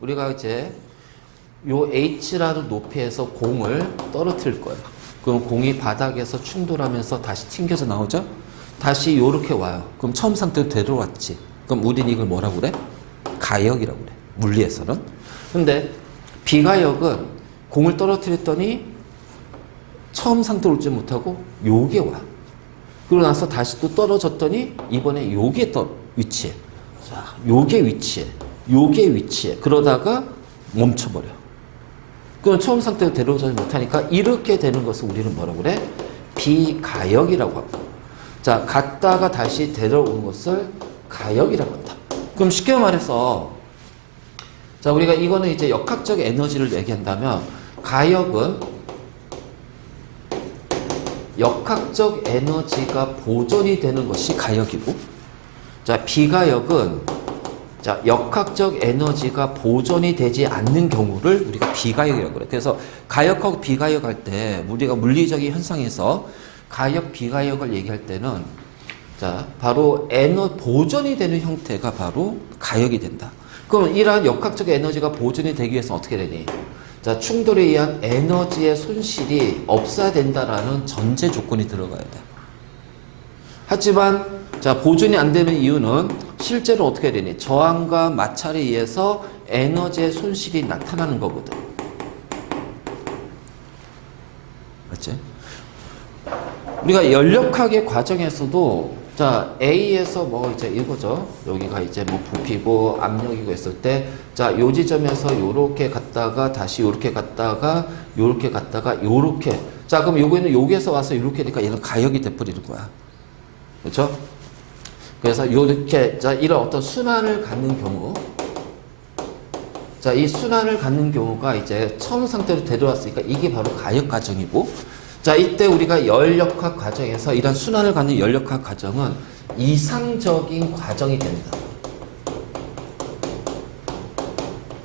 우리가 이제 요 H라는 높이에서 공을 떨어뜨릴 거예요. 그럼 공이 바닥에서 충돌하면서 다시 튕겨져 나오죠? 다시 요렇게 와요. 그럼 처음 상태로 되돌아왔지. 그럼 우리는 이걸 뭐라고 그래? 가역이라고 그래. 물리에서는. 근데 비가역은 공을 떨어뜨렸더니 처음 상태로 오지 못하고 요게 와. 그러고 나서 다시 또 떨어졌더니 이번에 요게 위치해. 자, 요게 위치해. 요게 위치해. 그러다가 멈춰버려. 그럼 처음 상태로 데려오지 못하니까 이렇게 되는 것을 우리는 뭐라고 그래? 비가역이라고 하고. 자, 갔다가 다시 데려오는 것을 가역이라고 한다. 그럼 쉽게 말해서 자, 우리가 이거는 이제 역학적 에너지를 얘기한다면 가역은 역학적 에너지가 보존이 되는 것이 가역이고, 자, 비가역은 자, 역학적 에너지가 보존이 되지 않는 경우를 우리가 비가역이라고 그래. 그래서 가역하고 비가역 할 때 우리가 물리적인 현상에서 가역, 비가역을 얘기할 때는 자, 바로 보존이 되는 형태가 바로 가역이 된다. 그럼 이러한 역학적 에너지가 보존이 되기 위해서 어떻게 되니? 자, 충돌에 의한 에너지의 손실이 없어야 된다라는 전제 조건이 들어가야 돼. 하지만 자, 보존이 안 되는 이유는 실제로 어떻게 되니? 저항과 마찰에 의해서 에너지의 손실이 나타나는 거거든. 맞지? 우리가 연력학의 과정에서도 자, A에서 뭐 이제 이거죠. 여기가 이제 뭐 부피고 압력이고 했을 때 자, 요 지점에서 요렇게 갔다가 다시 요렇게 갔다가 요렇게 갔다가 요렇게. 자, 그럼 요거는 여기에서 와서 요렇게 되니까 얘는 가역이 돼버리는 거야. 그렇죠? 그래서 요렇게 자, 이런 어떤 순환을 갖는 경우, 자, 이 순환을 갖는 경우가 이제 처음 상태로 되돌아왔으니까 이게 바로 가역 과정이고, 자, 이때 우리가 열역학 과정에서 이런 순환을 갖는 열역학 과정은 이상적인 과정이 된다.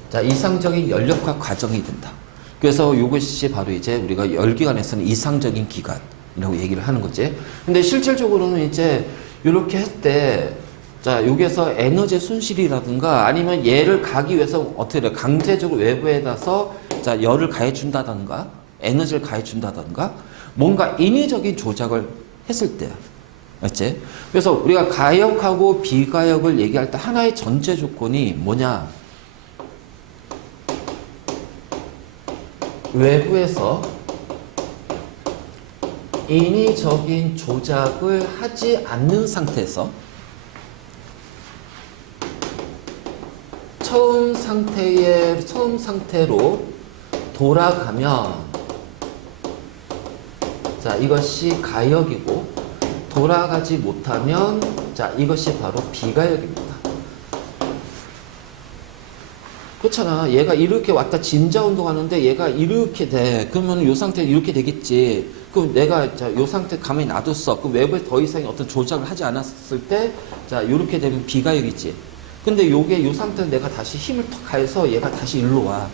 자, 이상적인 열역학 과정이 된다. 그래서 이것이 바로 이제 우리가 열기관에서는 이상적인 기관이라고 얘기를 하는 거지. 근데 실질적으로는 이제 이렇게 할 때, 자, 여기에서 에너지 손실이라든가 아니면 얘를 가기 위해서 어떻게 돼? 강제적으로 외부에다서 자, 열을 가해준다든가 에너지를 가해준다든가 뭔가 인위적인 조작을 했을 때야. 맞지? 그래서 우리가 가역하고 비가역을 얘기할 때 하나의 전제 조건이 뭐냐? 외부에서 인위적인 조작을 하지 않는 상태에서 처음 상태로 돌아가면 자, 이것이 가역이고 돌아가지 못하면 자, 이것이 바로 비가역입니다. 그렇잖아. 얘가 이렇게 왔다 진자 운동하는데 얘가 이렇게 돼. 그러면 이 상태 이렇게 되겠지. 그럼 내가 자, 이 상태 가만히 놔뒀어. 그럼 외부에 더 이상의 어떤 조작을 하지 않았을 때 자, 이렇게 되면 비가역이지. 근데 요게 이 상태는 내가 다시 힘을 턱 가해서 얘가 다시 일로 와.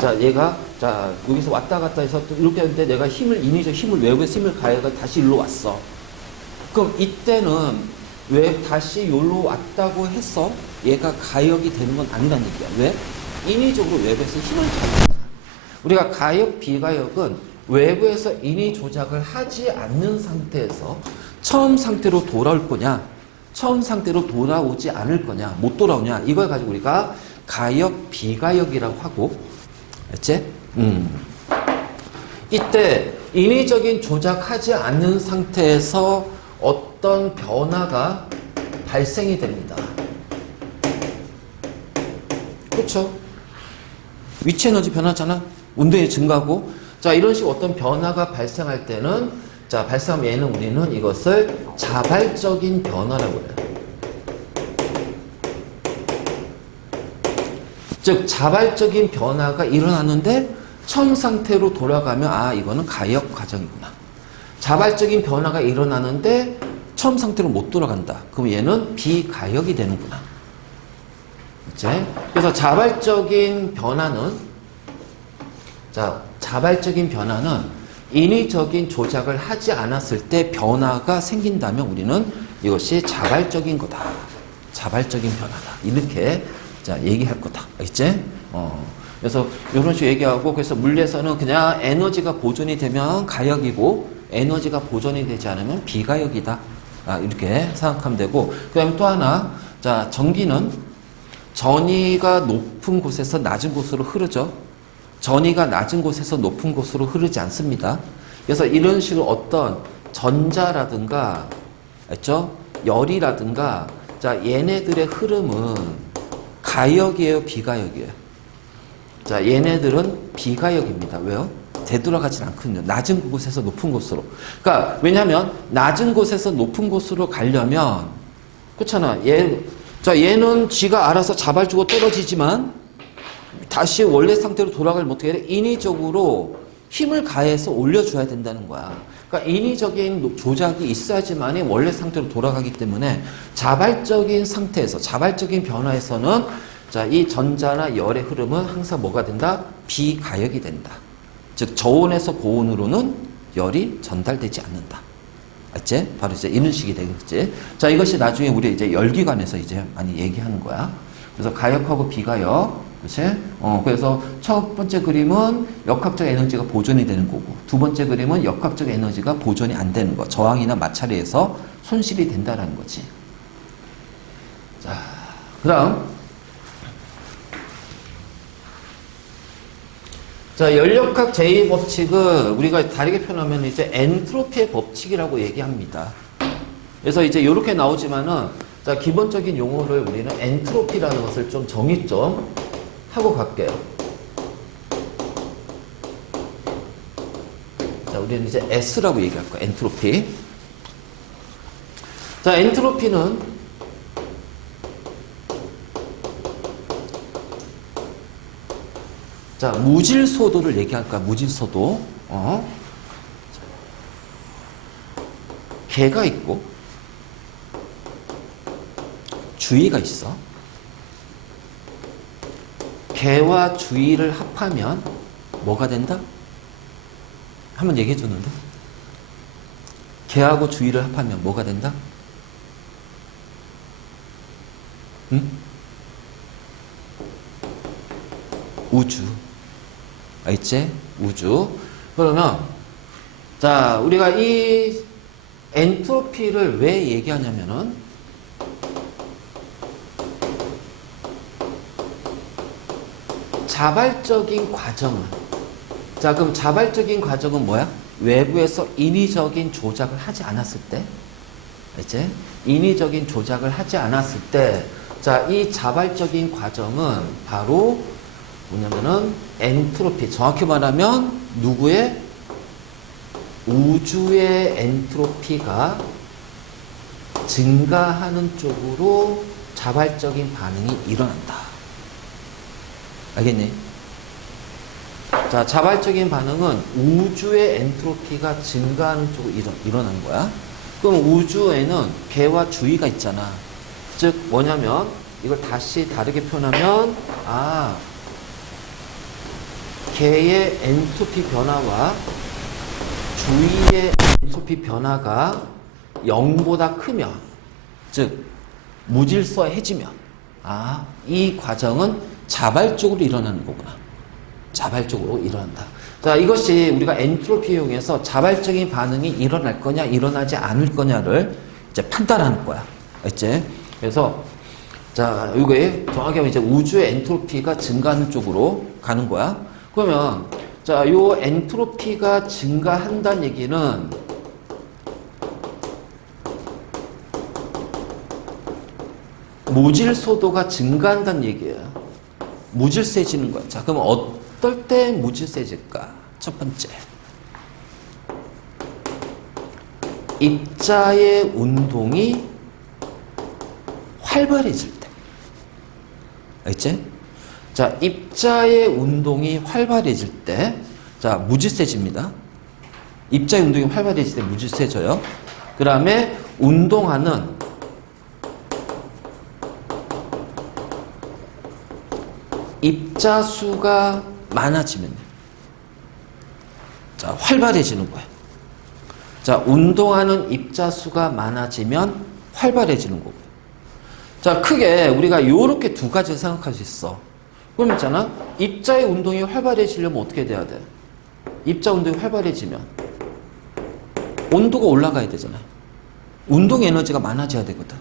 자, 얘가 자, 여기서 왔다 갔다 해서 또 이렇게 하는데 내가 인위적 힘을 외부에서 힘을 가해가 다시 일로 왔어. 그럼 이때는 왜 다시 여기로 왔다고 해서 얘가 가역이 되는 건 아니란 얘기야. 왜? 인위적으로 외부에서 힘을 가해야. 우리가 가역, 비가역은 외부에서 인위 조작을 하지 않는 상태에서 처음 상태로 돌아올 거냐, 처음 상태로 돌아오지 않을 거냐, 못 돌아오냐, 이걸 가지고 우리가 가역, 비가역이라고 하고, 알지? 이때 인위적인 조작하지 않는 상태에서 어떤 변화가 발생이 됩니다. 그렇죠? 위치 에너지 변하잖아. 운동이 증가하고. 자, 이런 식으로 어떤 변화가 발생할 때는 자, 발생하면 얘는 우리는 이것을 자발적인 변화라고 해요. 즉 자발적인 변화가 일어나는데 처음 상태로 돌아가면 아, 이거는 가역 과정이구나. 자발적인 변화가 일어나는데 처음 상태로 못 돌아간다. 그럼 얘는 비가역이 되는구나. 그치? 그래서 자발적인 변화는 인위적인 조작을 하지 않았을 때 변화가 생긴다면 우리는 이것이 자발적인 거다. 자발적인 변화다. 이렇게 자, 얘기할 거다. 알겠지? 그래서 이런 식으로 얘기하고, 그래서 물리에서는 그냥 에너지가 보존이 되면 가역이고, 에너지가 보존이 되지 않으면 비가역이다. 이렇게 생각하면 되고, 그 다음에 또 하나, 자, 전기는 전위가 높은 곳에서 낮은 곳으로 흐르죠. 전위가 낮은 곳에서 높은 곳으로 흐르지 않습니다. 그래서 이런 식으로 어떤 전자라든가, 알죠? 열이라든가, 자, 얘네들의 흐름은 가역이에요, 비가역이에요? 자, 얘네들은 비가역입니다. 왜요? 되돌아가진 않거든요. 낮은 곳에서 높은 곳으로. 그러니까, 왜냐면, 낮은 곳에서 높은 곳으로 가려면, 그렇잖아. 얘는 지가 알아서 자발적으로 떨어지지만, 다시 원래 상태로 돌아가려면 어떻게 해야 돼? 인위적으로 힘을 가해서 올려줘야 된다는 거야. 그러니까 인위적인 조작이 있어야지만이 원래 상태로 돌아가기 때문에 자발적인 상태에서, 자발적인 변화에서는 자, 이 전자나 열의 흐름은 항상 뭐가 된다? 비가역이 된다. 즉, 저온에서 고온으로는 열이 전달되지 않는다. 알지? 바로 이제 이런 식이 되겠지. 자, 이것이 나중에 우리 이제 열기관에서 이제 많이 얘기하는 거야. 그래서 가역하고 비가역. 그치? 그래서 첫 번째 그림은 역학적 에너지가 보존이 되는 거고, 두 번째 그림은 역학적 에너지가 보존이 안 되는 거. 저항이나 마찰에서 손실이 된다라는 거지. 자, 그 다음. 자, 연력학 제2법칙은 우리가 다르게 표현하면 이제 엔트로피의 법칙이라고 얘기합니다. 그래서 이제 이렇게 나오지만은, 자, 기본적인 용어를 우리는 엔트로피라는 것을 좀 정의 좀 하고 갈게요. 자, 우리는 이제 S라고 얘기할 거야. 엔트로피. 자, 엔트로피는 자, 무질소도를 얘기할 거야. 무질소도. 개가 있고 주의가 있어. 개와 주의를 합하면 뭐가 된다? 한번 얘기해 줬는데. 개하고 주의를 합하면 뭐가 된다? 응? 우주. 알지? 우주. 그러면 자, 우리가 이 엔트로피를 왜 얘기하냐면은 자발적인 과정은, 자, 그럼 자발적인 과정은 뭐야? 외부에서 인위적인 조작을 하지 않았을 때, 알지? 인위적인 조작을 하지 않았을 때, 자, 이 자발적인 과정은 바로 뭐냐면은 엔트로피, 정확히 말하면 누구의? 우주의 엔트로피가 증가하는 쪽으로 자발적인 반응이 일어난다. 알겠니? 자, 자발적인 반응은 우주의 엔트로피가 증가하는 쪽으로 일어나는 거야. 그럼 우주에는 개와 주의가 있잖아. 즉, 뭐냐면, 이걸 다시 다르게 표현하면, 개의 엔트로피 변화와 주위의 엔트로피 변화가 0보다 크면, 즉 무질서해지면, 이 과정은 자발적으로 일어나는 거구나. 자발적으로 일어난다. 자, 이것이 우리가 엔트로피 이용해서 자발적인 반응이 일어날 거냐, 일어나지 않을 거냐를 이제 판단하는 거야. 알지? 그래서 자, 이게 정확히 하면 이제 우주의 엔트로피가 증가하는 쪽으로 가는 거야. 그러면 자, 요 엔트로피가 증가한다는 얘기는 무질소도가 증가한다는 얘기예요. 무질세지는 거야. 자, 그럼 어떨 때 무질세질까? 첫 번째, 입자의 운동이 활발해질 때. 알겠지? 자, 입자의 운동이 활발해질 때, 자, 무질세집니다. 입자의 운동이 활발해질 때 무질세져요. 그 다음에 운동하는 입자 수가 많아지면, 자, 활발해지는 거야. 자, 운동하는 입자 수가 많아지면 활발해지는 거고. 자, 크게 우리가 요렇게 두 가지를 생각할 수 있어. 그럼 있잖아. 입자의 운동이 활발해지려면 어떻게 돼야 돼? 입자 운동이 활발해지면 온도가 올라가야 되잖아. 운동 에너지가 많아져야 되거든.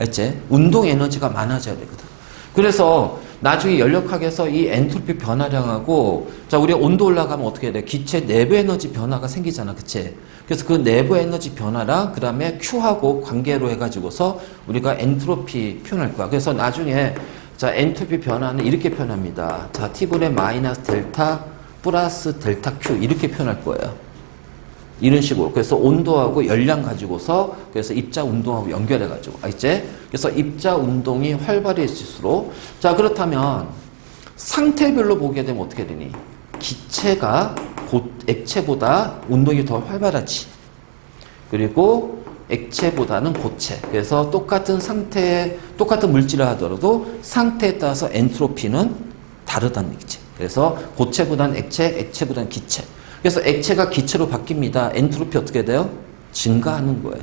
알지? 운동 에너지가 많아져야 되거든. 그래서 나중에 연력학에서 이 엔트로피 변화량하고, 자, 우리가 온도 올라가면 어떻게 해야 돼? 기체 내부 에너지 변화가 생기잖아. 그치? 그래서 그 내부 에너지 변화랑 그 다음에 Q하고 관계로 해가지고서 우리가 엔트로피 표현할 거야. 그래서 나중에 자, 엔트로피 변화는 이렇게 표현합니다. 자, T분의 마이너스 델타 플러스 델타 Q 이렇게 표현할 거예요. 이런 식으로. 그래서 온도하고 열량 가지고서 그래서 입자 운동하고 연결해가지고. 알지? 그래서 입자 운동이 활발해질수록, 자, 그렇다면 상태별로 보게 되면 어떻게 되니? 기체가 액체보다 운동이 더 활발하지. 그리고 액체보다는 고체. 그래서 똑같은 상태에, 똑같은 물질을 하더라도 상태에 따라서 엔트로피는 다르다는 얘기지. 그래서 고체보다는 액체, 액체보다는 기체. 그래서 액체가 기체로 바뀝니다. 엔트로피 어떻게 돼요? 증가하는 거예요.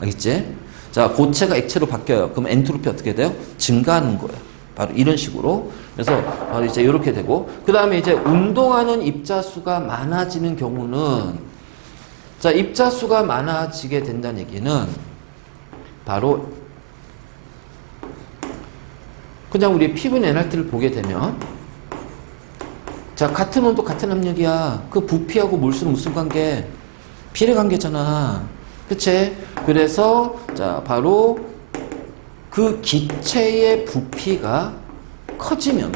알겠지? 자, 고체가 액체로 바뀌어요. 그럼 엔트로피 어떻게 돼요? 증가하는 거예요. 바로 이런 식으로. 그래서 바로 이제 이렇게 되고, 그 다음에 이제 운동하는 입자수가 많아지는 경우는, 자, 입자수가 많아지게 된다는 얘기는 바로 그냥 우리 피분 NRT를 보게 되면, 자, 같은 온도 같은 압력이야. 그 부피하고 몰수는 무슨 관계? 비례 관계잖아. 그치? 그래서 자, 바로 그 기체의 부피가 커지면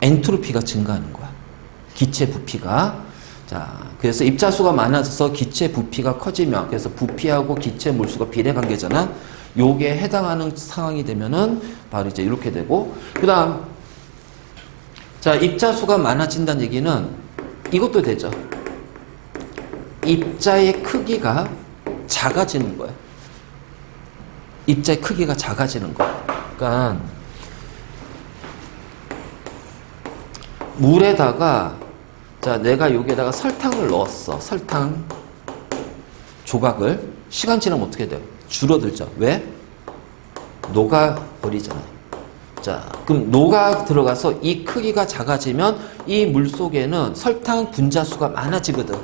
엔트로피가 증가하는 거야. 기체 부피가. 자, 그래서 입자수가 많아져서 기체 부피가 커지면, 그래서 부피하고 기체 몰수가 비례 관계잖아. 요게 해당하는 상황이 되면은 바로 이제 이렇게 되고, 그 다음 자, 입자수가 많아진다는 얘기는 이것도 되죠. 입자의 크기가 작아지는 거예요. 입자의 크기가 작아지는 거예요. 그러니까 물에다가, 자, 내가 여기에다가 설탕을 넣었어. 설탕 조각을. 시간 지나면 어떻게 돼요? 줄어들죠. 왜? 녹아버리잖아요. 자, 그럼 녹아 들어가서 이 크기가 작아지면 이 물 속에는 설탕 분자수가 많아지거든.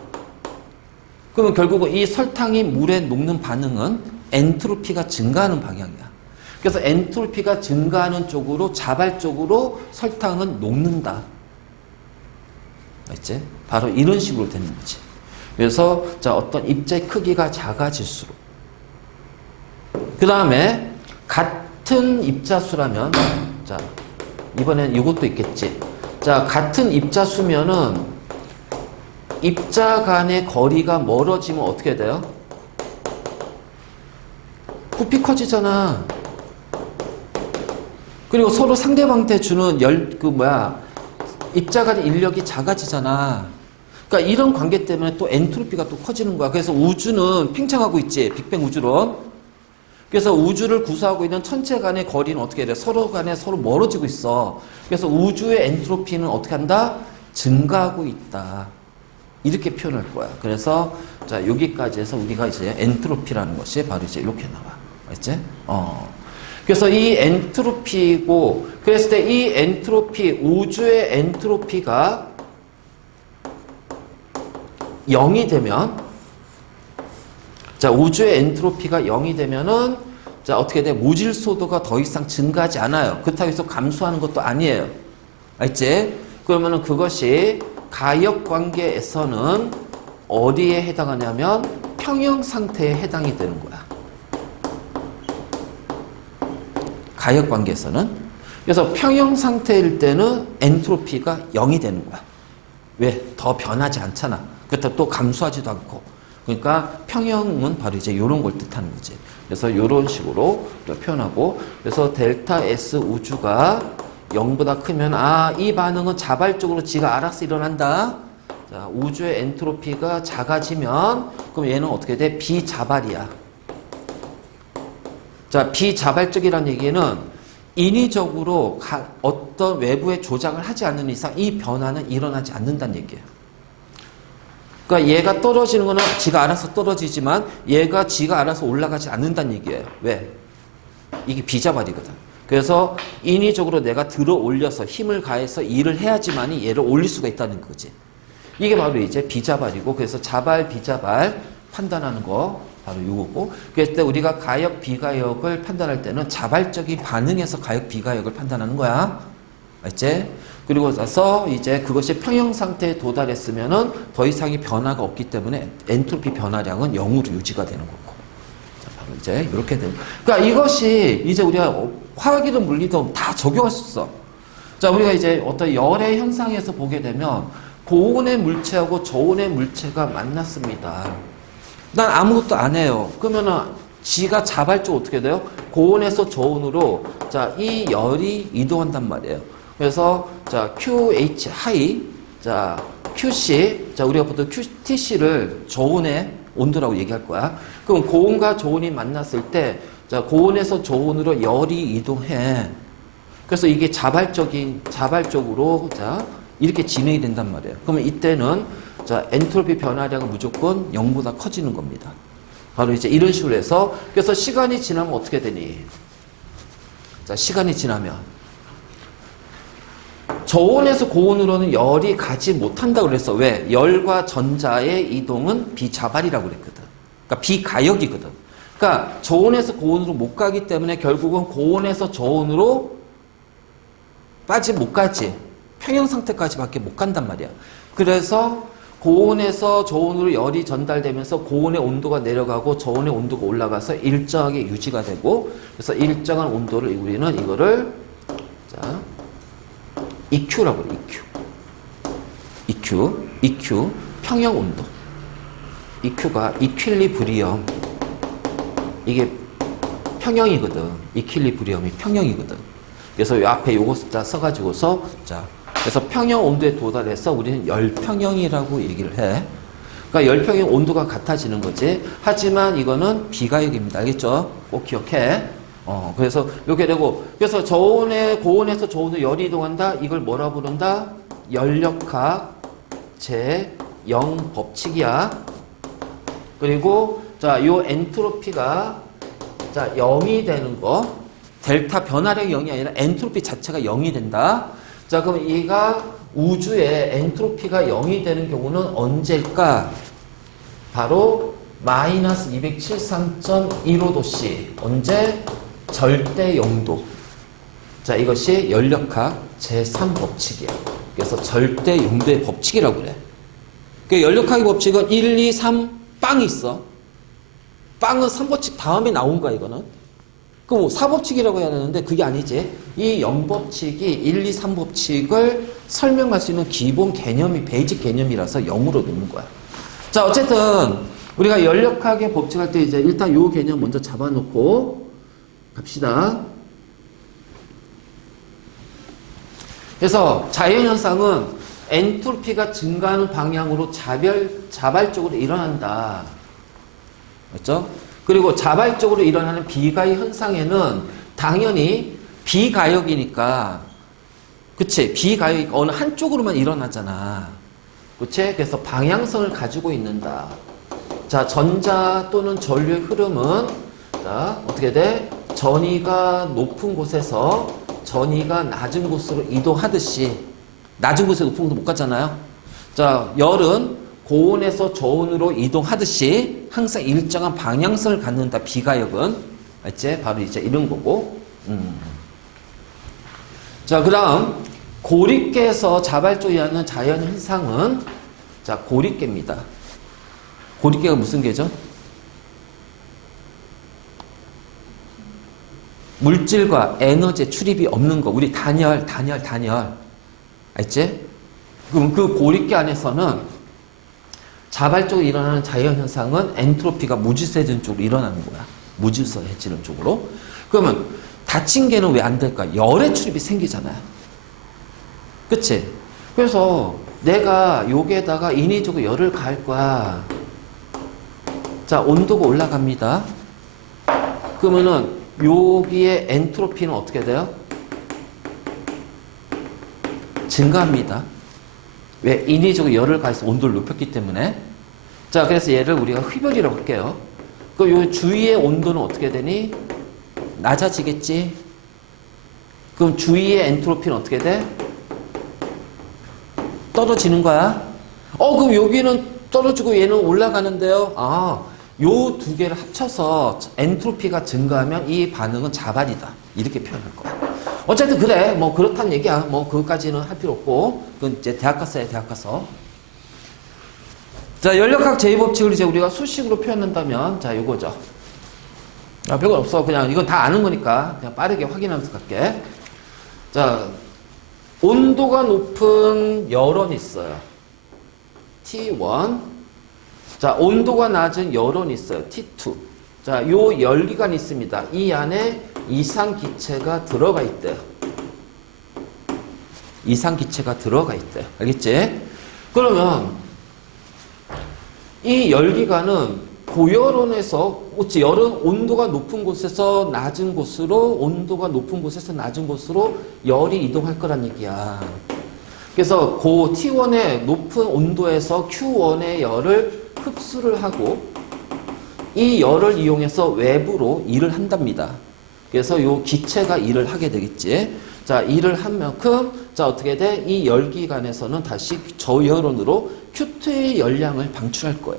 그러면 결국은 이 설탕이 물에 녹는 반응은 엔트로피가 증가하는 방향이야. 그래서 엔트로피가 증가하는 쪽으로, 자발적으로 설탕은 녹는다. 알지? 바로 이런 식으로 되는 거지. 그래서 자, 어떤 입자의 크기가 작아질수록, 그 다음에 같은 입자수라면, 자, 이번엔 이것도 있겠지. 자, 같은 입자수면은 입자 간의 거리가 멀어지면 어떻게 돼요? 부피 커지잖아. 그리고 서로 상대방한테 주는 입자 간의 인력이 작아지잖아. 그러니까 이런 관계 때문에 또 엔트로피가 또 커지는 거야. 그래서 우주는 팽창하고 있지. 빅뱅 우주론. 그래서 우주를 구성하고 있는 천체 간의 거리는 어떻게 돼? 서로 간에 서로 멀어지고 있어. 그래서 우주의 엔트로피는 어떻게 한다? 증가하고 있다. 이렇게 표현할 거야. 그래서 자, 여기까지 해서 우리가 이제 엔트로피라는 것이 바로 이제 이렇게 나와. 알지? 그래서 이 엔트로피고, 그랬을 때 이 엔트로피, 우주의 엔트로피가 0이 되면, 자, 우주의 엔트로피가 0이 되면은, 자, 어떻게 돼? 무질소도가 더 이상 증가하지 않아요. 그렇다고 해서 감소하는 것도 아니에요. 알지? 그러면은 그것이 가역 관계에서는 어디에 해당하냐면 평형 상태에 해당이 되는 거야. 가역 관계에서는. 그래서 평형 상태일 때는 엔트로피가 0이 되는 거야. 왜? 더 변하지 않잖아. 그렇다고 또 감소하지도 않고. 그러니까 평형은 바로 이제 이런 걸 뜻하는 거지. 그래서 이런 식으로 표현하고, 그래서 델타 S 우주가 0보다 크면, 아, 이 반응은 자발적으로 지가 알아서 일어난다. 자, 우주의 엔트로피가 작아지면, 그럼 얘는 어떻게 돼? 비자발이야. 자, 비자발적이라는 얘기는 인위적으로 어떤 외부의 조작을 하지 않는 이상 이 변화는 일어나지 않는다는 얘기예요. 그러니까 얘가 떨어지는 거는 지가 알아서 떨어지지만 얘가 지가 알아서 올라가지 않는다는 얘기예요. 왜? 이게 비자발이거든. 그래서 인위적으로 내가 들어 올려서 힘을 가해서 일을 해야지만이 얘를 올릴 수가 있다는 거지. 이게 바로 이제 비자발이고, 그래서 자발, 비자발 판단하는 거 바로 이거고, 그럴 때 우리가 가역, 비가역을 판단할 때는 자발적인 반응에서 가역, 비가역을 판단하는 거야. 알지? 그리고 나서 이제 그것이 평형 상태에 도달했으면은 더 이상의 변화가 없기 때문에 엔트로피 변화량은 0으로 유지가 되는 거고. 자, 바로 이제 이렇게 되는. 그러니까 이것이 이제 우리가 화학이든 물리든 다 적용할 수 있어. 자, 우리가 이제 어떤 열의 현상에서 보게 되면 고온의 물체하고 저온의 물체가 만났습니다. 난 아무것도 안 해요. 그러면은 지가 자발적으로 어떻게 돼요? 고온에서 저온으로 자, 이 열이 이동한단 말이에요. 그래서 자, QH 하이, 자, QC, 자, 우리가 보통 QTC를 저온의 온도라고 얘기할 거야. 그럼 고온과 저온이 만났을 때 자, 고온에서 저온으로 열이 이동해. 그래서 이게 자발적으로 자, 이렇게 진행이 된단 말이에요. 그러면 이때는 자, 엔트로피 변화량은 무조건 0보다 커지는 겁니다. 바로 이제 이런 식으로 해서, 그래서 시간이 지나면 어떻게 되니? 자, 시간이 지나면 저온에서 고온으로는 열이 가지 못한다고 그랬어. 왜? 열과 전자의 이동은 비자발이라고 그랬거든. 그러니까 비가역이거든. 그러니까 저온에서 고온으로 못 가기 때문에 결국은 고온에서 저온으로 못 가지. 평형 상태까지밖에 못 간단 말이야. 그래서 고온에서 저온으로 열이 전달되면서 고온의 온도가 내려가고 저온의 온도가 올라가서 일정하게 유지가 되고, 그래서 일정한 온도를 우리는 이거를 자, EQ라고 그래. EQ 평형 온도. EQ가 이퀄리브리엄, 이게 평형이거든. 이퀄리브리엄이 평형이거든. 그래서 이 앞에 요거 숫자 써가지고서 자, 그래서 평형 온도에 도달해서 우리는 열평형이라고 얘기를 해. 그러니까 열평형 온도가 같아지는 거지. 하지만 이거는 비가역입니다. 알겠죠? 꼭 기억해. 그래서 이렇게 되고, 그래서 고온에서 저온으로 열이 이동한다. 이걸 뭐라 부른다? 열역학 제0 법칙이야. 그리고 자, 요 엔트로피가 자, 0이 되는 거. 델타 변화량이 0이 아니라 엔트로피 자체가 0이 된다. 자, 그럼 얘가 우주에 엔트로피가 0이 되는 경우는 언제일까? 바로 마이너스 273.15도씨. 언제? 절대 0도. 자, 이것이 열역학 제3 법칙이야. 그래서 절대 0도의 법칙이라고 그래. 그 열역학의 법칙은 1, 2, 3, 빵이 있어. 빵은 3법칙 다음에 나온 거야, 이거는. 그럼 4법칙이라고 해야 되는데 그게 아니지. 이 0법칙이 1, 2, 3법칙을 설명할 수 있는 기본 개념이 베이직 개념이라서 0으로 놓는 거야. 자, 어쨌든 우리가 열역학의 법칙할 때 이제 일단 요 개념 먼저 잡아놓고 갑시다. 그래서 자연현상은 엔트로피가 증가하는 방향으로 자발적으로 일어난다. 맞죠? 그리고 자발적으로 일어나는 비가역 현상에는 당연히 비가역이니까, 그치? 비가역이 어느 한쪽으로만 일어나잖아. 그치? 그래서 방향성을 가지고 있는다. 자, 전자 또는 전류의 흐름은 자, 어떻게 돼? 전위가 높은 곳에서 전위가 낮은 곳으로 이동하듯이, 낮은 곳에 높은 곳도 못 가잖아요. 자, 열은 고온에서 저온으로 이동하듯이 항상 일정한 방향성을 갖는다. 비가역은. 알지? 바로 이제 이런 거고. 자, 그 다음 고립계에서 자발적으로 일어나는 자연현상은 자, 고립계입니다. 고립계가 무슨 계죠? 물질과 에너지의 출입이 없는 거. 우리 단열. 알지? 그럼 그 고립계 안에서는 자발적으로 일어나는 자연현상은 엔트로피가 무질서해지는 쪽으로 일어나는 거야. 무질서해지는 쪽으로. 그러면 닫힌 개는 왜 안 될까? 열의 출입이 생기잖아요. 그치? 그래서 내가 여기에다가 인위적으로 열을 가할 거야. 자, 온도가 올라갑니다. 그러면은 여기에 엔트로피는 어떻게 돼요? 증가합니다. 왜? 인위적으로 열을 가해서 온도를 높였기 때문에. 자, 그래서 얘를 우리가 흡열이라고 할게요. 그 요 주위의 온도는 어떻게 되니? 낮아지겠지? 그럼 주위의 엔트로피는 어떻게 돼? 떨어지는 거야? 그럼 여기는 떨어지고 얘는 올라가는데요? 요 두 개를 합쳐서 엔트로피가 증가하면 이 반응은 자발이다. 이렇게 표현할 거야. 어쨌든 그래. 뭐 그렇다는 얘기야. 뭐 그것까지는 할 필요 없고. 그건 이제 대학 가서야 대학 가서. 자, 연력학 제2법칙을 이제 우리가 수식으로 표현한다면, 자, 요거죠. 별거 없어. 그냥 이건 다 아는 거니까 그냥 빠르게 확인하면서 갈게. 자, 온도가 높은 열원이 있어요. T1. 자, 온도가 낮은 열원이 있어요. T2. 자, 요 열기관이 있습니다. 이 안에 이상기체가 들어가 있대요. 이상기체가 들어가 있대요. 알겠지? 그러면 이 열기관은 고열원에서 열은 온도가 높은 곳에서 낮은 곳으로 온도가 높은 곳에서 낮은 곳으로 열이 이동할 거란 얘기야. 그래서 고 T1의 높은 온도에서 Q1의 열을 흡수를 하고 이 열을 이용해서 외부로 일을 한답니다. 그래서 이 기체가 일을 하게 되겠지. 자, 일을 한 만큼 자 어떻게 돼? 이 열기관에서는 다시 저열원으로 Q2의 열량을 방출할 거야.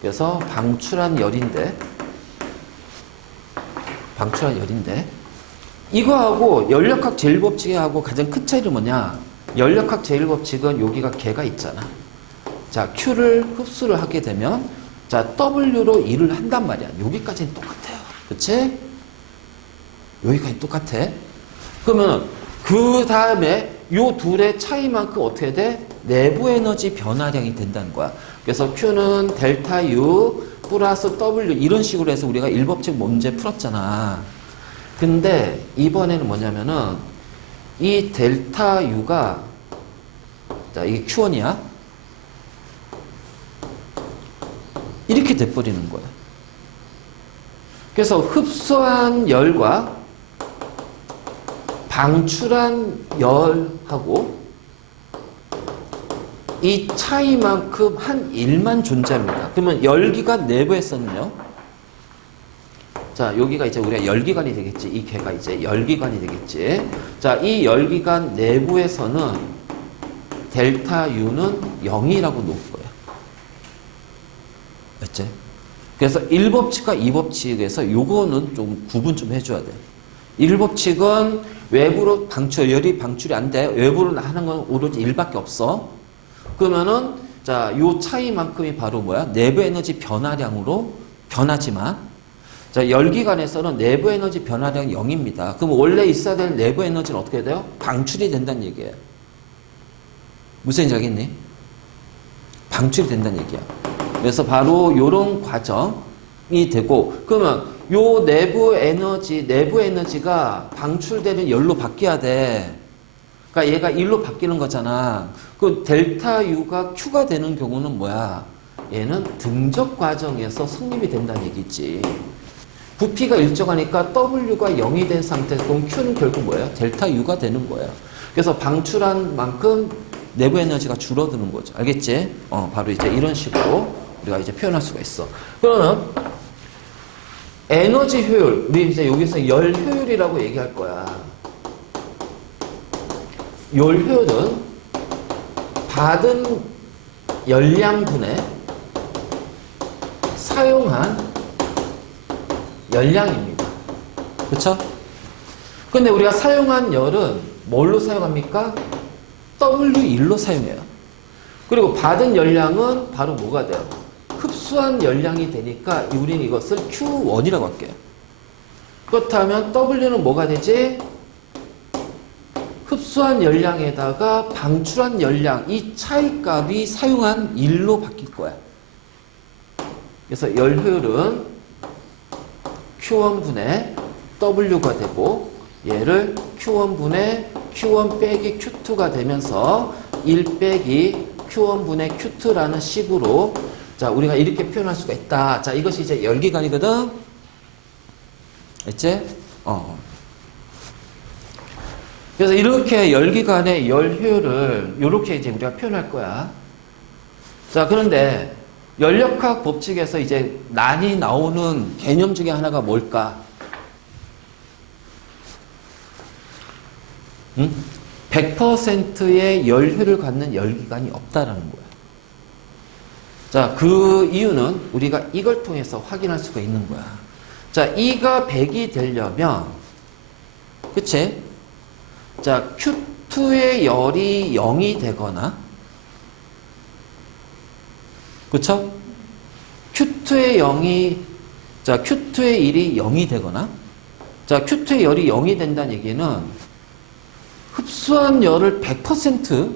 그래서 방출한 열인데 이거하고 연력학 제1법칙하고 가장 큰 차이는 뭐냐? 연력학 제1법칙은 여기가 개가 있잖아. 자, Q를 흡수를 하게 되면 자, W로 일을 한단 말이야. 여기까지는 똑같아요. 그치? 여기까지 똑같아. 그러면 그 다음에 요 둘의 차이만큼 어떻게 돼? 내부 에너지 변화량이 된다는 거야. 그래서 Q는 델타 U 플러스 W 이런 식으로 해서 우리가 1법칙 문제 풀었잖아. 근데 이번에는 뭐냐면은 이 델타 U가 자, 이게 Q1이야. 이렇게 돼버리는 거야. 그래서 흡수한 열과 방출한 열하고 이 차이만큼 한 일만 존재합니다. 그러면 열기관 내부에서는요. 자, 여기가 이제 우리가 열기관이 되겠지. 이 개가 이제 열기관이 되겠지. 자, 이 열기관 내부에서는 델타 U는 0이라고 놓을 거예요. 맞지? 그래서 1법칙과 2법칙에서 요거는 좀 구분 좀 해줘야 돼. 1법칙은 외부로 열이 방출이 안 돼. 외부로 하는 건 오로지 1밖에 없어. 그러면은, 자, 요 차이만큼이 바로 뭐야? 내부 에너지 변화량으로 변하지만, 자, 열기관에서는 내부 에너지 변화량이 0입니다. 그럼 원래 있어야 될 내부 에너지는 어떻게 돼요? 방출이 된다는 얘기예요. 무슨 얘기인지 알겠니? 방출이 된다는 얘기야. 그래서 바로 요런 과정이 되고, 그러면 요 내부 에너지가 방출되는 열로 바뀌어야 돼. 그러니까 얘가 1로 바뀌는 거잖아. 그 델타 U가 Q가 되는 경우는 뭐야? 얘는 등적 과정에서 성립이 된다는 얘기지. 부피가 일정하니까 W가 0이 된 상태에서 그럼 Q는 결국 뭐예요? 델타 U가 되는 거예요. 그래서 방출한 만큼 내부 에너지가 줄어드는 거죠. 알겠지? 바로 이제 이런 식으로 우리가 이제 표현할 수가 있어. 그러면 에너지 효율, 우리 이제 여기서 열 효율이라고 얘기할 거야. 열 효율은 받은 열량분의 사용한 열량입니다. 그쵸? 근데 우리가 사용한 열은 뭘로 사용합니까? W1로 사용해요. 그리고 받은 열량은 바로 뭐가 돼요? 흡수한 열량이 되니까 우리는 이것을 Q1이라고 할게요. 그렇다면 W는 뭐가 되지? 흡수한 열량에다가 방출한 열량, 이 차이값이 사용한 1로 바뀔 거야. 그래서 열 효율은 Q1분의 W가 되고 얘를 Q1분의 Q1 빼기 Q2가 되면서 1 빼기 Q1분의 Q2라는 식으로 자, 우리가 이렇게 표현할 수가 있다. 자, 이것이 이제 열기관이거든. 알지? 그래서 이렇게 열기관의 열 효율을 이렇게 이제 우리가 표현할 거야. 자, 그런데 연력학 법칙에서 이제 난이 나오는 개념 중에 하나가 뭘까? 응? 100%의 열효를 갖는 열기관이 없다라는 거야. 자, 그 이유는 우리가 이걸 통해서 확인할 수가 있는 거야. 자, E가 100이 되려면, 그치? 자, Q2의 열이 0이 되거나, 그쵸? Q2의 0이, 자, Q2의 1이 0이 되거나, 자, Q2의 열이 0이 된다는 얘기는 흡수한 열을 100%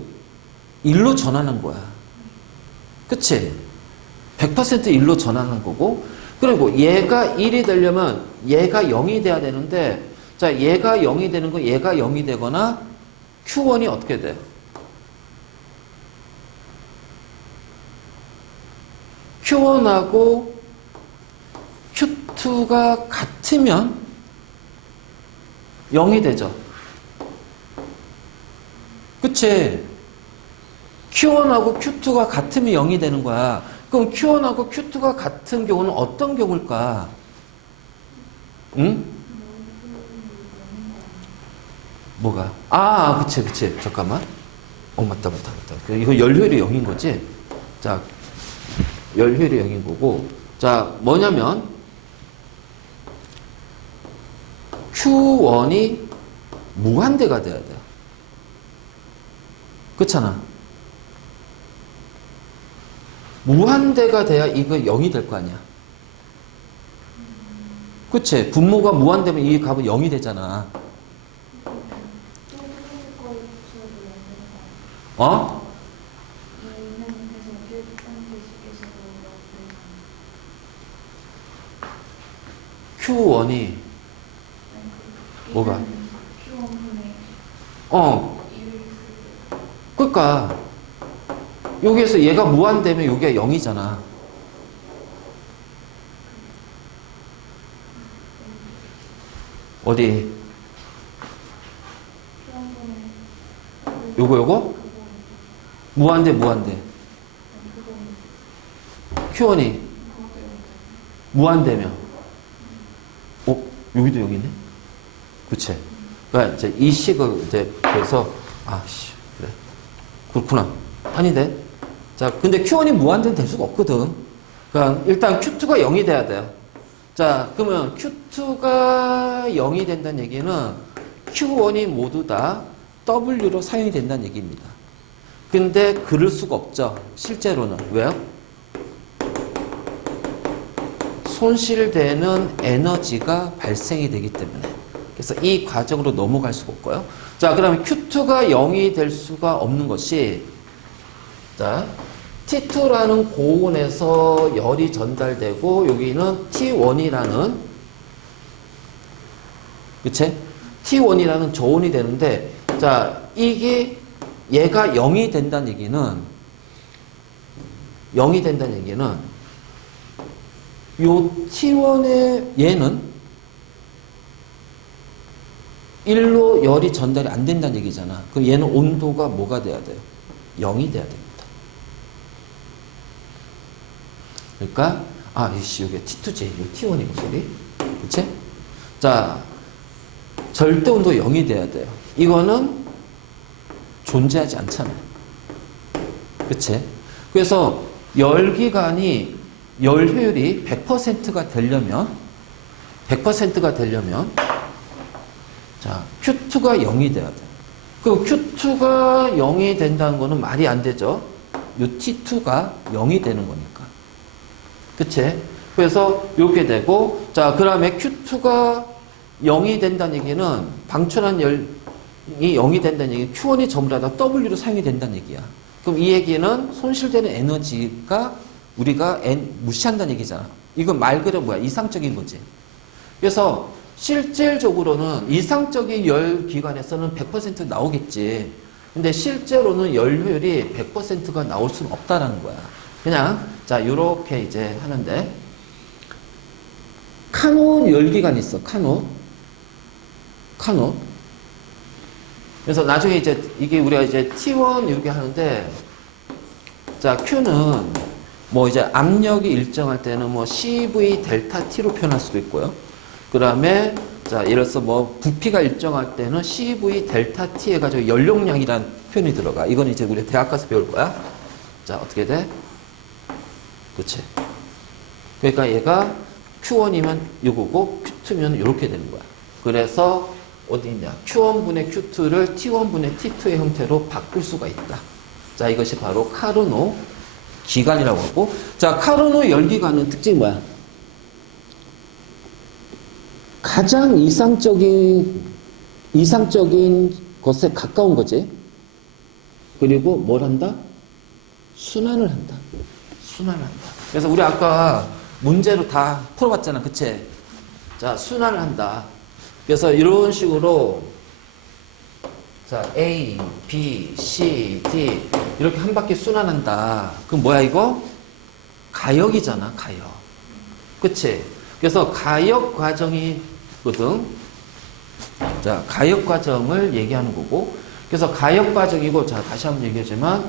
1로 전하는 거야. 그치? 100% 1로 전하는 거고, 그리고 얘가 1이 되려면 얘가 0이 돼야 되는데, 자, 얘가 0이 되는 거 얘가 0이 되거나, Q1이 어떻게 돼? Q1하고 Q2가 같으면 0이 되죠. 그치? Q1하고 Q2가 같으면 0이 되는 거야. 그럼 Q1하고 Q2가 같은 경우는 어떤 경우일까? 응? 뭐가? 아, 그치. 잠깐만. 맞다. 이거 열효율이 0인 거지? 자, 열효율이 0인 거고. 자, 뭐냐면, Q1이 무한대가 돼야 돼요. 그렇잖아. 무한대가 돼야 이거 0이 될 거 아니야. 그치? 분모가 무한대면 이 값은 0이 되잖아. 어? Q1이 뭐가? 그러니까 여기에서 얘가 무한대면 여기가 0이잖아. 어디? 요거? 무한대. Q1이 무한대면. 여기도 여기네? 그치? 그러니까 이제 이 식을 이제 그래서, 그래. 그렇구나. 아닌데? 자, 근데 Q1이 무한대는 될 수가 없거든. 그러니까 일단 Q2가 0이 돼야 돼요. 자, 그러면 Q2가 0이 된다는 얘기는 Q1이 모두 다 W로 사용이 된다는 얘기입니다. 근데 그럴 수가 없죠. 실제로는. 왜요? 손실되는 에너지가 발생이 되기 때문에. 그래서 이 과정으로 넘어갈 수가 없고요. 자, 그러면 Q2가 0이 될 수가 없는 것이, 자, T2라는 고온에서 열이 전달되고, 여기는 T1이라는, 그치? T1이라는 저온이 되는데, 자, 이게 얘가 0이 된다는 얘기는, 요 T1의 얘는 1로 열이 전달이 안 된다는 얘기잖아. 그럼 얘는 온도가 뭐가 돼야 돼요? 0이 돼야 됩니다. 그러니까, 이게 T2j, 이거 T1이고, 소리. 그치? 자, 절대 온도 0이 돼야 돼요. 이거는 존재하지 않잖아요. 그치? 그래서 열기관이 열 효율이 100%가 되려면, 자, Q2가 0이 돼야 돼요. 그럼 Q2가 0이 된다는 거는 말이 안 되죠. 요 T2가 0이 되는 거니까. 그치? 그래서 이렇게 되고, 자, 그 다음에 Q2가 0이 된다는 얘기는 방출한 열이 0이 된다는 얘기는 Q1이 전부 다 W로 사용이 된다는 얘기야. 그럼 이 얘기는 손실되는 에너지가 우리가 무시한다는 얘기잖아. 이건 말 그대로 뭐야? 이상적인 거지. 그래서 실질적으로는 이상적인 열 기관에서는 100% 나오겠지. 근데 실제로는 열 효율이 100%가 나올 수는 없다라는 거야. 그냥 자, 요렇게 이제 하는데, 카논 열기관이 있어. 카논. 그래서 나중에 이제 이게 우리가 이제 T1 이렇게 하는데, 자, Q는 뭐 이제 압력이 일정할 때는 뭐 CV 델타 T로 표현할 수도 있고요. 그 다음에 자, 예를 들어서 뭐 부피가 일정할 때는 CV 델타 T 해가지고 연용량이라는 표현이 들어가. 이건 이제 우리 대학 가서 배울 거야. 자, 어떻게 돼? 그치? 그러니까 얘가 Q1이면 이거고 Q2면 이렇게 되는 거야. 그래서 어디 있냐? Q1분의 Q2를 T1분의 T2의 형태로 바꿀 수가 있다. 자, 이것이 바로 카르노 기관이라고 하고, 자, 카르노 열기관은 특징이 뭐야? 가장 이상적인 것에 가까운 거지. 그리고 뭘 한다? 순환을 한다. 순환을 한다. 그래서 우리 아까 문제로 다 풀어봤잖아. 그치? 자, 순환을 한다. 그래서 이런 식으로 자, A, B, C, D 이렇게 한 바퀴 순환한다. 그럼 뭐야 이거? 가역이잖아. 가역. 그치? 그래서 가역 과정이거든. 자, 가역 과정을 얘기하는 거고. 그래서 가역 과정이고, 자, 다시 한번 얘기하지만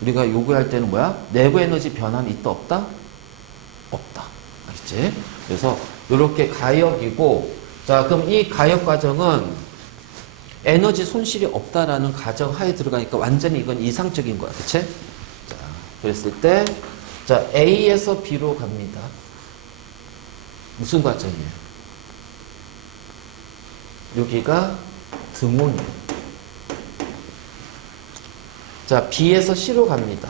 우리가 요구할 때는 뭐야? 내부 에너지 변화는 있다 없다? 없다. 알겠지? 그래서 이렇게 가역이고, 자, 그럼 이 가역 과정은 에너지 손실이 없다라는 가정 하에 들어가니까 완전히 이건 이상적인 거야. 그치? 자, 그랬을 때, 자, A에서 B로 갑니다. 무슨 과정이에요? 여기가 등온이에요. 자, B에서 C로 갑니다.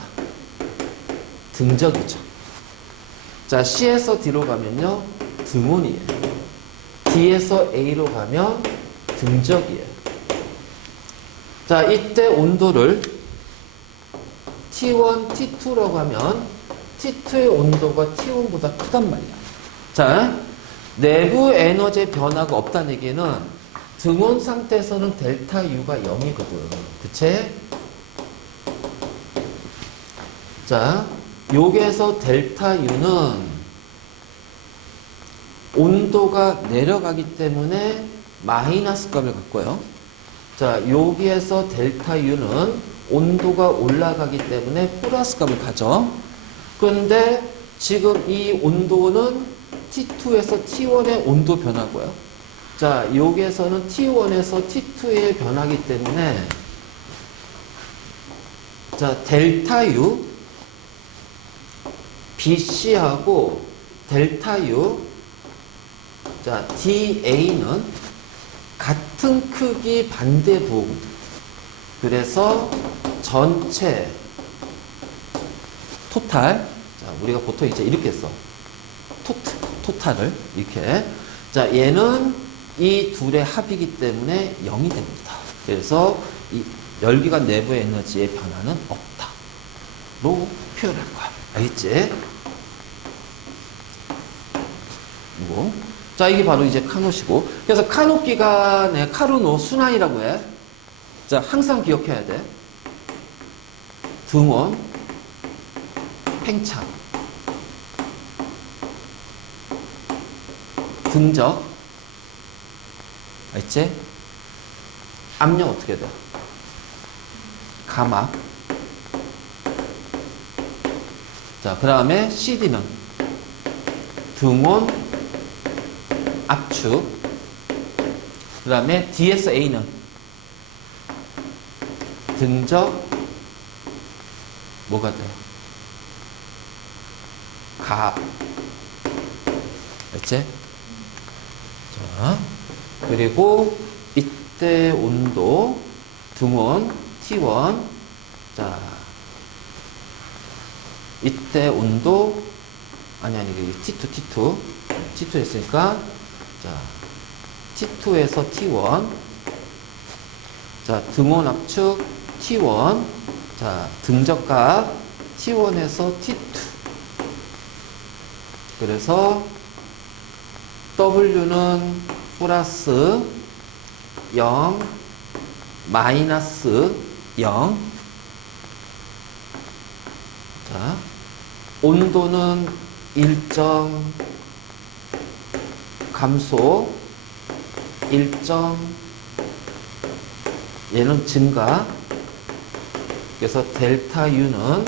등적이죠. 자, C에서 D로 가면요, 등온이에요. D에서 A로 가면 등적이에요. 자, 이때 온도를 T1, T2라고 하면 T2의 온도가 T1보다 크단 말이야. 자, 내부 에너지 변화가 없다는 얘기는 등온 상태에서는 델타 U가 0이거든. 그치? 자, 여기에서 델타 U는 온도가 내려가기 때문에 마이너스 값을 갖고요. 자, 여기에서 델타 U는 온도가 올라가기 때문에 플러스 값을 가져. 그런데 지금 이 온도는 T2에서 T1의 온도 변화고요. 자, 여기에서는 T1에서 T2의 변화기 때문에 자, 델타 U BC하고 델타 U 자, DA는 같은 크기 반대 부호거든. 그래서 전체 토탈 자, 우리가 보통 이제 이렇게 써. 토탈을 이렇게 자, 얘는 이 둘의 합이기 때문에 0이 됩니다. 그래서 이 열기관 내부 에너지의 변화는 없다로 표현할 거야. 알겠지? 이거. 자, 이게 바로 이제 카노시고. 그래서 카노 기간의 카르노 순환이라고 해. 자, 항상 기억해야 돼. 등원, 팽창, 등적, 알지? 압력 어떻게 돼? 감압. 자, 그 다음에 CD는 등온, 압축. 그 다음에 DSA는 등적, 뭐가 돼요? 가압. 알지? 자, 그리고 이때 온도 등온 T1 자 이때 온도 아니 T2 했으니까 자 T2에서 T1 자 등온 압축 T1 자 등적각 T1에서 T2 그래서 W는 플러스 0 마이너스 0 자, 온도는 일정 감소 일정 얘는 증가 그래서 델타 U는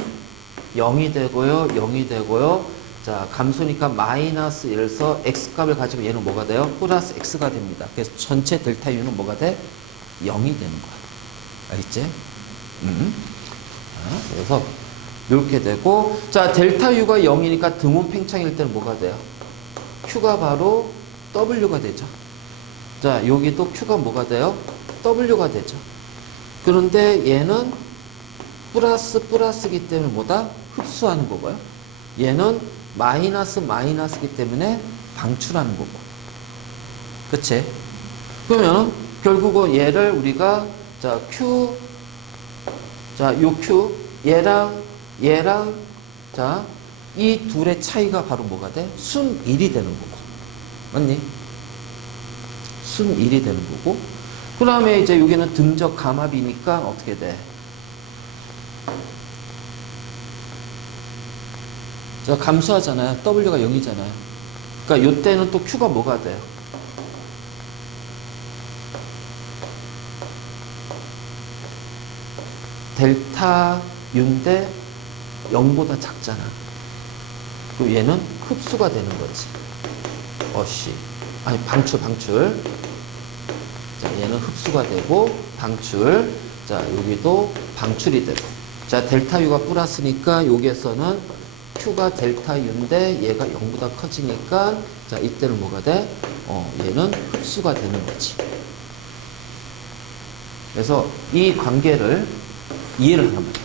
0이 되고요 0이 되고요 자, 감소니까 마이너스 1에서 x값을 가지면 얘는 뭐가 돼요? 플러스 x가 됩니다. 그래서 전체 델타 U는 뭐가 돼? 0이 되는 거야. 알겠지? 자, 그래서 이렇게 되고, 자, 델타 U가 0이니까 등원 팽창일 때는 뭐가 돼요? Q가 바로 W가 되죠. 자, 여기도 Q가 뭐가 돼요? W가 되죠. 그런데 얘는 플러스이기 때문에 뭐다? 흡수하는 거고요. 얘는 마이너스이기 때문에 방출하는 거고. 그치? 그러면 결국은 얘를 우리가 자, Q, 자, 요 Q, 얘랑 자, 이 둘의 차이가 바로 뭐가 돼? 순 1이 되는 거고. 맞니? 순 1이 되는 거고. 그 다음에 이제 여기는 등적 감압이니까 어떻게 돼? 자, 감소하잖아요. W가 0이잖아요. 그러니까 요때는 또 Q가 뭐가 돼요? 델타 U인데 0보다 작잖아. 그럼 얘는 흡수가 되는 거지. 아니, 방출. 자, 얘는 흡수가 되고, 방출. 자, 여기도 방출이 되고. 자, 델타 U가 플러스니까 여기에서는 Q가 델타 U인데 얘가 0보다 커지니까 자, 이때는 뭐가 돼? 얘는 흡수가 되는 거지. 그래서 이 관계를 이해를 하면 돼.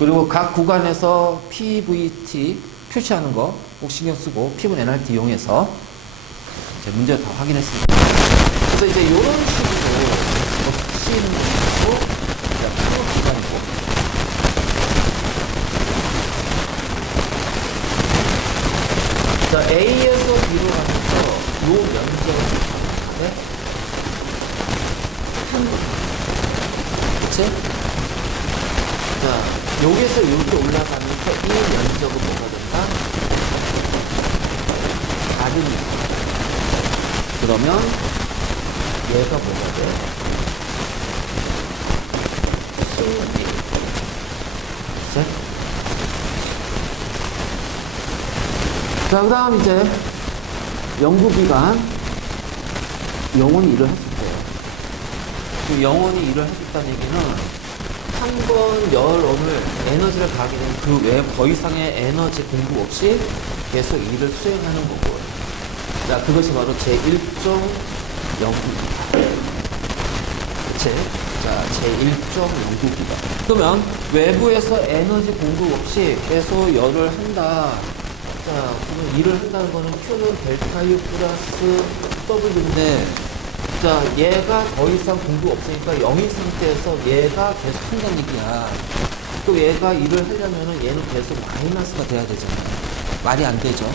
그리고 각 구간에서 PVT 표시하는 거 꼭 신경 쓰고 P분 NRT 이용해서 제 문제 다 확인했습니다. 그래서 이제 이런 식으로 덮치는 것도 필요 구간이고, 자, A에서 B로 가면서 요 면적을 잡아야 한 번. 그치? 자, 여기서 이렇게 올라가면서 이 면적은 뭐가 된다? 다르니까. 그러면 얘가 뭐가 돼? 순위. 그치? 자, 그 다음 이제 연구기간 영원히 일을 했었대요. 그 영원히 일을 했었다는 얘기는 한 번 열원을 에너지를 가하게 되면 그 외에 더 이상의 에너지 공급 없이 계속 일을 수행하는 거고요. 자, 그것이 바로 제1종 연구기간. 그치? 자, 제1종 연구기간. 그러면 외부에서 에너지 공급 없이 계속 열을 한다. 자, 그러면 일을 한다는 거는 Q는 델타 U 플러스 W인데, 자, 얘가 더 이상 공급 없으니까 0인 상태에서 얘가 계속 한다는 얘기야. 또 얘가 일을 하려면은 얘는 계속 마이너스가 돼야 되잖아. 말이 안 되죠.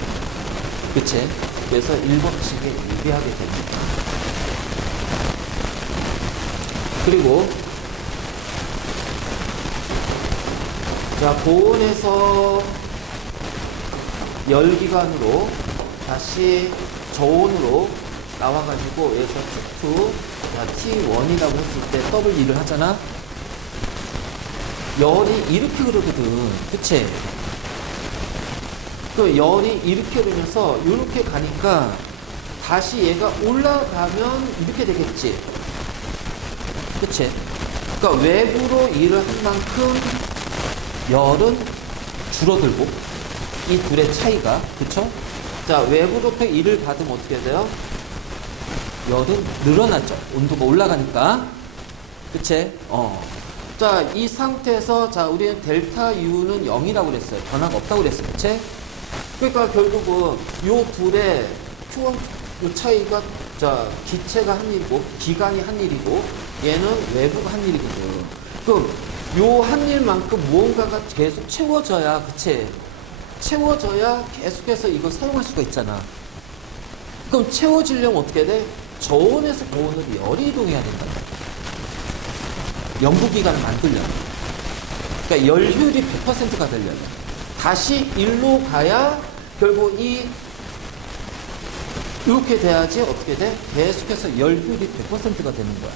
그치? 그래서 일법칙에 유비하게 됩니다. 그리고, 자, 고온에서 열기관으로 다시 저온으로 나와가지고 여기서 T2, T1이라고 했을 때 W1을 하잖아. 열이 이렇게 흐르거든. 그치? 그 열이 이렇게 흐르면서 이렇게 가니까 다시 얘가 올라가면 이렇게 되겠지. 그치? 그러니까 외부로 일을 한 만큼 열은 줄어들고 이 둘의 차이가, 그쵸? 자, 외부로부터 일을 받으면 어떻게 돼요? 열은 늘어나죠. 온도가 올라가니까. 그치? 자, 이 상태에서, 자, 우리는 델타 U는 0이라고 그랬어요. 변화가 없다고 그랬어요. 그치? 그러니까 결국은 요 둘의 Q와 요 차이가, 자, 기체가 한 일이고, 기관이 한 일이고, 얘는 외부가 한 일이거든. 그럼 요 한 일만큼 무언가가 계속 채워져야, 그치? 채워져야 계속해서 이걸 사용할 수가 있잖아. 그럼 채워지려면 어떻게 돼? 저온에서 고온으로 열이 이동해야 된다. 연구기관을 만들려면. 그러니까 열 효율이 100%가 되려면. 다시 일로 가야 결국 이렇게 돼야지 어떻게 돼? 계속해서 열 효율이 100%가 되는 거야.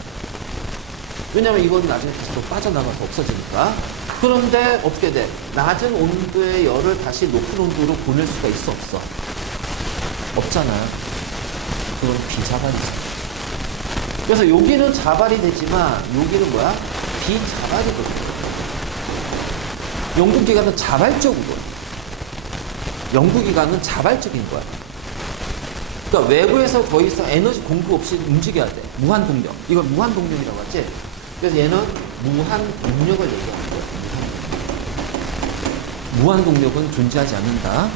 왜냐면 이건 나중에 다시 또 빠져나가서 없어지니까. 그런데 어떻게 돼? 낮은 온도의 열을 다시 높은 온도로 보낼 수가 있어, 없어? 없잖아요. 그건 비자발이죠. 그래서 여기는 자발이 되지만 여기는 뭐야? 비자발이거든. 연구기관은 자발적으로. 연구기관은 자발적인 거야. 그러니까 외부에서 더 이상 에너지 공급 없이 움직여야 돼. 무한동력. 이걸 무한동력이라고 하지. 그래서 얘는 무한동력을 얘기하는 거야. 무한동력은 존재하지 않는다.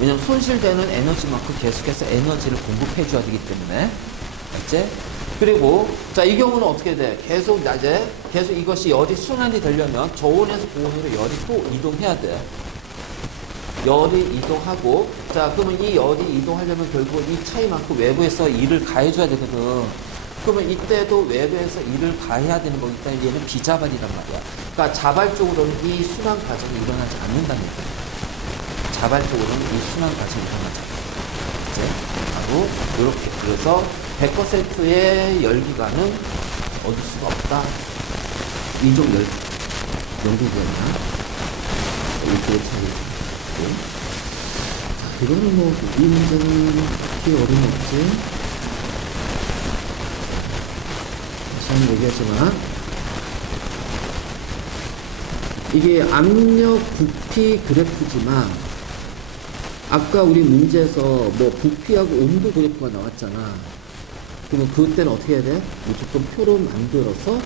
왜냐면 손실되는 에너지만큼 계속해서 에너지를 공급해줘야 되기 때문에. 맞지? 그리고 자, 이 경우는 어떻게 돼? 계속 낮에 계속 이것이 열이 순환이 되려면 저온에서 고온으로 열이 또 이동해야 돼. 열이 이동하고, 자, 그러면 이 열이 이동하려면 결국 이 차이만큼 외부에서 일을 가해줘야 되거든. 그러면 이때도 외부에서 일을 가해야 되는 거기 때문에 얘는 비자발이란 말이야. 그러니까 자발적으로는 이 순환 과정이 일어나지 않는다는 거야. 자발적으로는 이 순환 과정이 일어나지 않는다. 이제 바로 이렇게. 그래서 100%의 열기관은 얻을 수가 없다. 이종 연구기관이야. 이쪽에 차이. 자, 이거는 뭐, 이 문제는 크게 어려움이 없지. 다시 한번 얘기하지만, 이게 압력 부피 그래프지만, 아까 우리 문제에서 뭐, 부피하고 온도 그래프가 나왔잖아. 그러면 그때는 어떻게 해야 돼? 무조건 표로 만들어서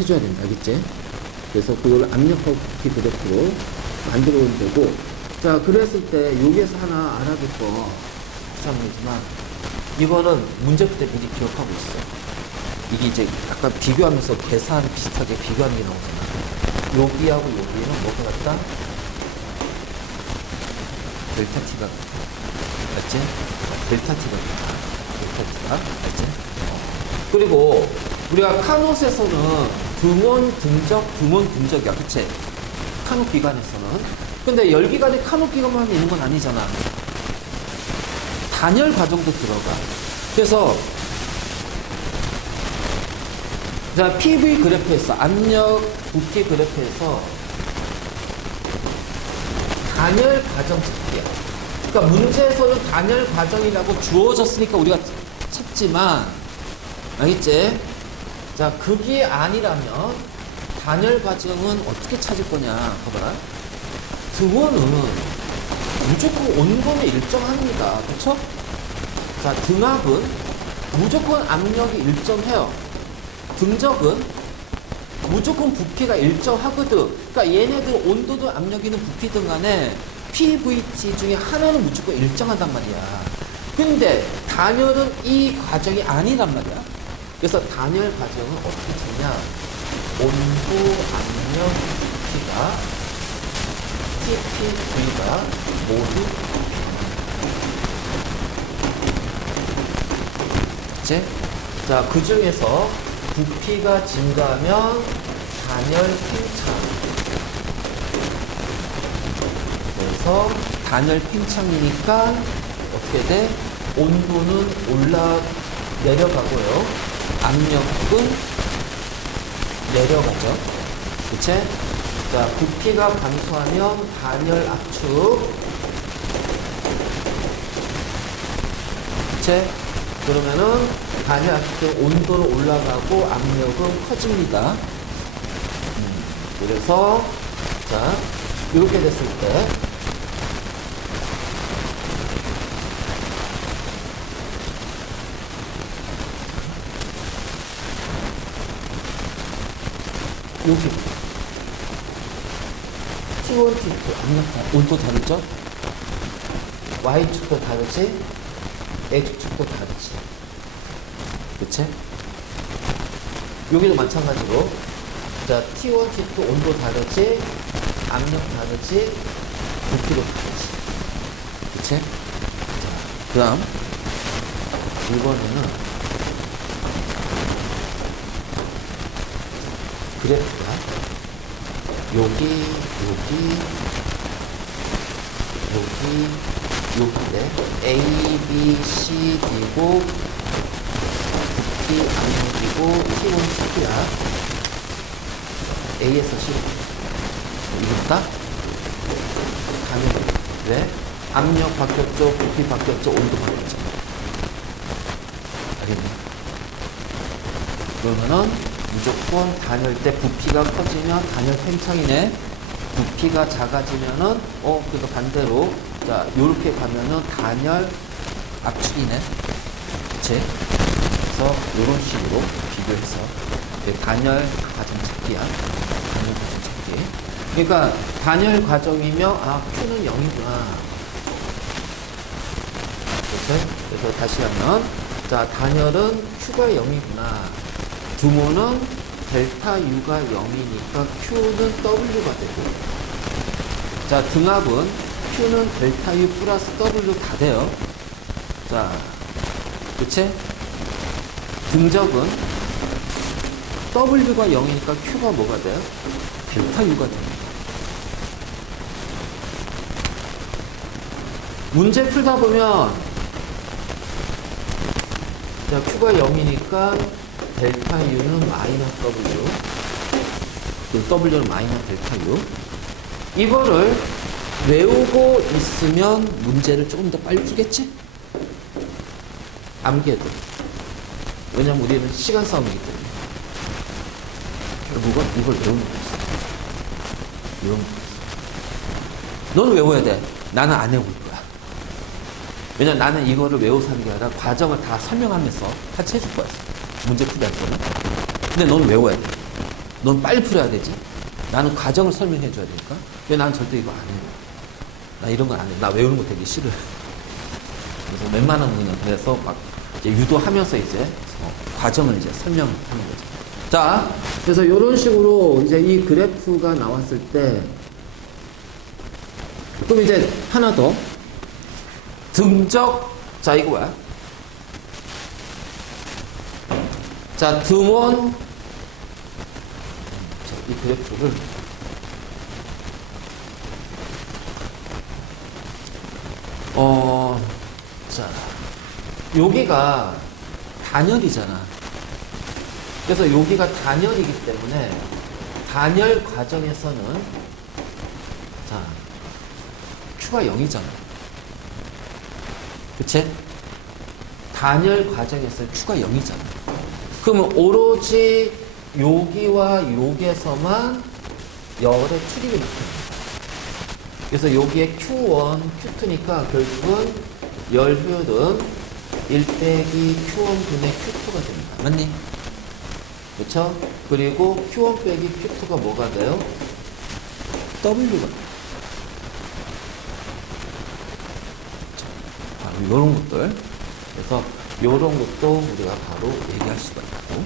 해줘야 된다. 알겠지? 그래서 그걸 압력하고 부피 그래프로 만들어 오면 되고, 자, 그랬을 때 여기에서 하나 알아둘 거 추천이지만, 이거는 문제 때 미리 기억하고 있어. 이게 이제 약간 비교하면서 계산 비슷하게 비교하는 게 나오잖아. 여기하고 여기는 뭐가 같다? 델타 T가 같다. 맞지? 델타 T가 같다. 델타 T가. 맞지? 그리고 우리가 카노스에서는 등원 등적이야. 그치? 카노 기관에서는. 근데 열기관에 카노 기관만 있는 건 아니잖아. 단열 과정도 들어가. 그래서 자, PV 그래프에서 압력 부피 그래프에서 단열 과정 찾기야. 그러니까 문제에서는 단열 과정이라고 주어졌으니까 우리가 찾지만, 알겠지? 자, 그게 아니라면 단열 과정은 어떻게 찾을 거냐? 봐봐라. 등원은 무조건 온도는 일정합니다. 그렇죠? 자, 등압은 무조건 압력이 일정해요. 등적은 무조건 부피가 일정하거든. 그러니까 얘네들 온도도 압력이든 부피든 간에 PVT 중에 하나는 무조건 일정하단 말이야. 근데 단열은 이 과정이 아니란 말이야. 그래서 단열 과정은 어떻게 찾냐? 온도, 압력, 부피가 TPV가 모두 그치? 자, 그 중에서 부피가 증가하면 단열 팽창. 그래서 단열 팽창이니까 어떻게 돼? 온도는 내려가고요. 압력은 내려가죠. 그치? 자, 부피가 감소하면 단열 압축. 그치? 그러면은 단열 압축 온도는 올라가고 압력은 커집니다. 그래서 자, 이렇게 됐을 때 여기 T1, T2 압력 온도 다르죠? Y축도 다르지? X축도 다르지. 그치? 여기도 마찬가지로 자, T1, T2 온도 다르지? 압력 다르지? 부피도 다르지. 그치? 자, 그 다음 이번에는 그래프가 여기인데 A, B, C, D고 부피, 압력이고 T1, T야. A에서 C 이거보다 단열. 왜? 압력 바뀌었죠, 부피 바뀌었죠, 온도 바뀌었죠. 알겠니? 그러면은 무조건 단열 때 부피가 커지면 단열 팽창이네. 부피가 작아지면은 그래도 반대로 자 요렇게 가면은 단열 압축이네. 그치? 그래서 요런 식으로 비교해서 단열 과정 찾기야. 단열 과정 찾기. 그러니까 단열 과정이며 Q는 0이구나. 그래서 다시 하면 자 단열은 Q가 0이구나. 두모는 델타 U가 0이니까 Q는 W가 되고 자 등압은 Q는 델타 U 플러스 W 다 돼요. 자 그치? 등적은 W가 0이니까 Q가 뭐가 돼요? 델타 U가 돼요. 문제 풀다 보면 자, Q가 0이니까 델타 U는 마이너스 W. W는 마이너스 델타 U. 이거를 외우고 있으면 문제를 조금 더 빨리 풀겠지? 암기해도. 왜냐면 우리는 시간 싸움이기 때문에. 결국은 이걸 외우는 거지. 이런 거. 너는 외워야 돼. 나는 안 외울 거야. 왜냐면 나는 이거를 외워서 하는 게 아니라 과정을 다 설명하면서 같이 해줄 거야. 문제 풀이할 거는. 근데 너는 외워야 돼. 넌 빨리 풀어야 되지. 나는 과정을 설명해 줘야 되니까. 왜 나는 절대 이거 안 해. 나 이런 건 안 해. 나 외우는 거 되게 싫어. 그래서 웬만하면 그냥 그래서 막 이제 유도하면서 이제 과정을 이제 설명하는 거죠. 자, 그래서 이런 식으로 이제 이 그래프가 나왔을 때 그럼 이제 하나 더. 등적, 자, 이거 뭐야? 자, 등원, 자, 이 그래프를, 자, 여기가 단열이잖아. 그래서 여기가 단열이기 때문에, 단열 과정에서는, 자, Q가 0이잖아. 그치? 단열 과정에서 Q가 0이잖아. 그러면 오로지 여기와 여기에서만 열의 출입이 나타납니다. 그래서 여기에 Q1, Q2니까 결국은 열효율은 1 빼기 Q1 분의 Q2가 됩니다. 맞니? 그쵸? 그리고 Q1 빼기 Q2가 뭐가 돼요? W가 돼요. 요런 것들. 그래서 요런 것도 우리가 바로 얘기할 수가 있고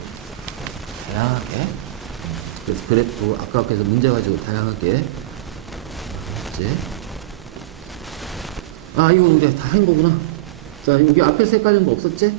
다양하게 그래서 그래프 아까 그래서 문제 가지고 다양하게 했지. 이거 우리가 다 한 거구나. 자 여기 앞에서 헷갈린 거 없었지?